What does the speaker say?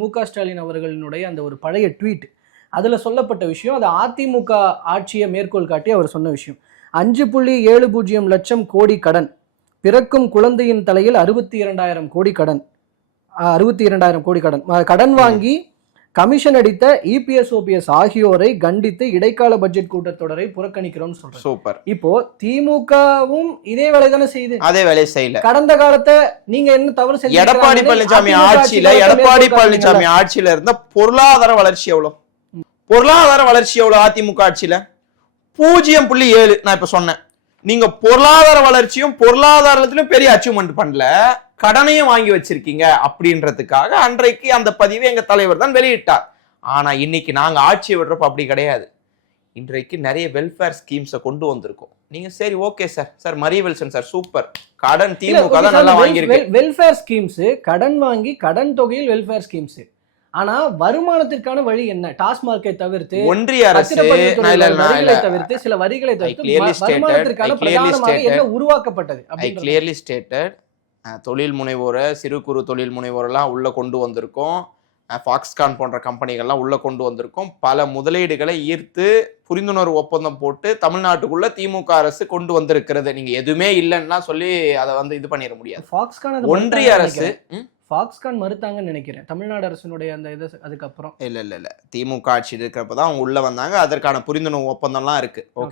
ஸ்டாலின் அவர்களினுடைய அந்த ஒரு பழைய ட்வீட் அதுல சொல்லப்பட்ட விஷயம், அது அதிமுக ஆட்சியை மேற்கோள் காட்டி அவர் சொன்ன விஷயம். 5.70 லட்சம் கோடி கடன், பிறக்கும் குழந்தையின் தலையில் 62,000 கோடி கடன், 62,000 கோடி கடன், கடன் வாங்கி கமிஷன் அடித்த இபிஎஸ் ஓபிஎஸ் ஆகியோரை கண்டித்து இடைக்கால பட்ஜெட் கூட்டத்தொடரை புறக்கணிக்கிறோம் சொல்றேன். சூப்பர். இப்போ திமுகவும் இதே வேலை தானே செய்யுது, அதே வேலை செய்யல. கடந்த காலத்தை நீங்க என்ன தவறு செஞ்சீங்க? எடப்பாடி பழனிசாமி ஆட்சியில இருந்த பொருளாதார வளர்ச்சி எவ்வளவு? பொருளாதார வளர்ச்சி எவ்வளவு அதிமுக ஆட்சியில? 0.7. நான் இப்ப சொன்னேன், நீங்க பொருளாதார வளர்ச்சியும் பொருளாதாரத்திலும் பெரிய அச்சீவ்மெண்ட் பண்ணல, கடனையும் வாங்கி வச்சிருக்கீங்க அப்படின்றதுக்காக அன்றைக்கு அந்த பதிவை எங்க தலைவர் தான் வெளியிட்டார். ஆனா இன்னைக்கு நாங்க ஆட்சியை விடுறப்ப அப்படி கிடையாது. இன்றைக்கு நிறைய வெல்ஃபேர் ஸ்கீம்ஸை கொண்டு வந்திருக்கோம். நீங்க சரி okay sir Maria Wilson sir super, கடன் திமுக தான் நல்லா வாங்கியிருக்கு. வெல்ஃபேர் ஸ்கீம்ஸ், கடன் வாங்கி கடன் தொகையில் வெல்ஃபேர் ஸ்கீம்ஸ். ஆனா வருமானத்திற்கான வழி என்ன? டாஸ்மார்க்கை தவிர்த்து, ஒன்றிய அரசு தவிர்த்து, சில வரிகளை தவிர்த்து வருமானத்திற்கான பிரதானமாக என்ன உருவாக்கப்பட்டது? ஐ கிளியர்லி ஸ்டேட்டட், தொழில் முனைவோரை, சிறு குறு தொழில் முனைவோரெல்லாம் உள்ள கொண்டு வந்திருக்கோம். ஃபாக்ஸ்கான் போன்ற கம்பெனிகள்லாம் உள்ள கொண்டு வந்திருக்கோம். பல முதலீடுகளை ஈர்த்து புரிந்துணர்வு ஒப்பந்தம் போட்டு தமிழ்நாட்டுக்குள்ள திமுக அரசு கொண்டு வந்திருக்கிறது. நீங்க எதுவுமே இல்லைன்னா சொல்லி அதை இது பண்ணிட முடியாது. ஒன்றிய அரசு ஃபாக்ஸ்கான் மறுத்தாங்கன்னு நினைக்கிறேன், தமிழ்நாடு அரசினுடைய அந்த இது. அதுக்கப்புறம் இல்ல திமுக ஆட்சி இருக்கிறப்பதான் அவங்க உள்ள வந்தாங்க. அதற்கான புரிந்துணர்வு ஒப்பந்தம்லாம் இருக்கு.